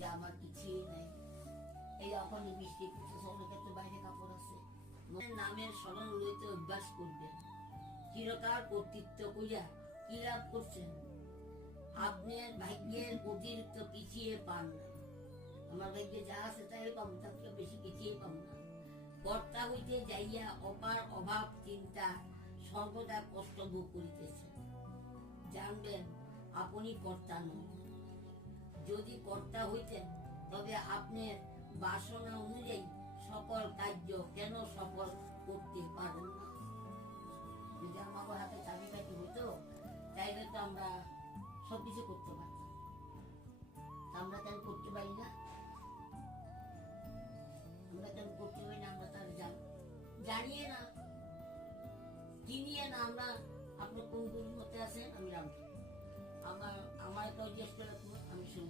যে আমার কিছুই নাই। এই এখন বৃষ্টি পড়তেছে, অনেকের তো বাইরে কাপড় আছে। নামের স্মরণ লইতে অভ্যাস করবেন। চিরকাল কর্তৃত্ব কইয়া কি লাভ করছেন? আপনার ভাগ্যের অতিরিক্ত পিছিয়ে পান না। আমার ভাগ্যে যা আছে তাই পাবো, তার থেকে বেশি পিছিয়ে পাবো না। কর্তা হইতে যাইয়া অপার অভাব চিন্তা সর্বদা কষ্ট ভোগ করিতেছেন। জানবেন আপনি কর্তা নন। যদি কর্তা হইতেন তবে আপনার বাসনা অনুযায়ী সকল কার্য কেন সফল করতে পারেন না? যদি আমাদের হাতে চাবিকাঠি হইতো তাইলে তো আমরা সবকিছু করতে পারতাম। আমরা কেন করতে পারি না? আমরা কেন করতে পারি না? আমরা তার জানিয়ে না, চিনিয়ে না। আমরা আপনার কোন মতে আছেন? আমি রাম। আমার তো জিজ্ঞেস করে আমি শুরু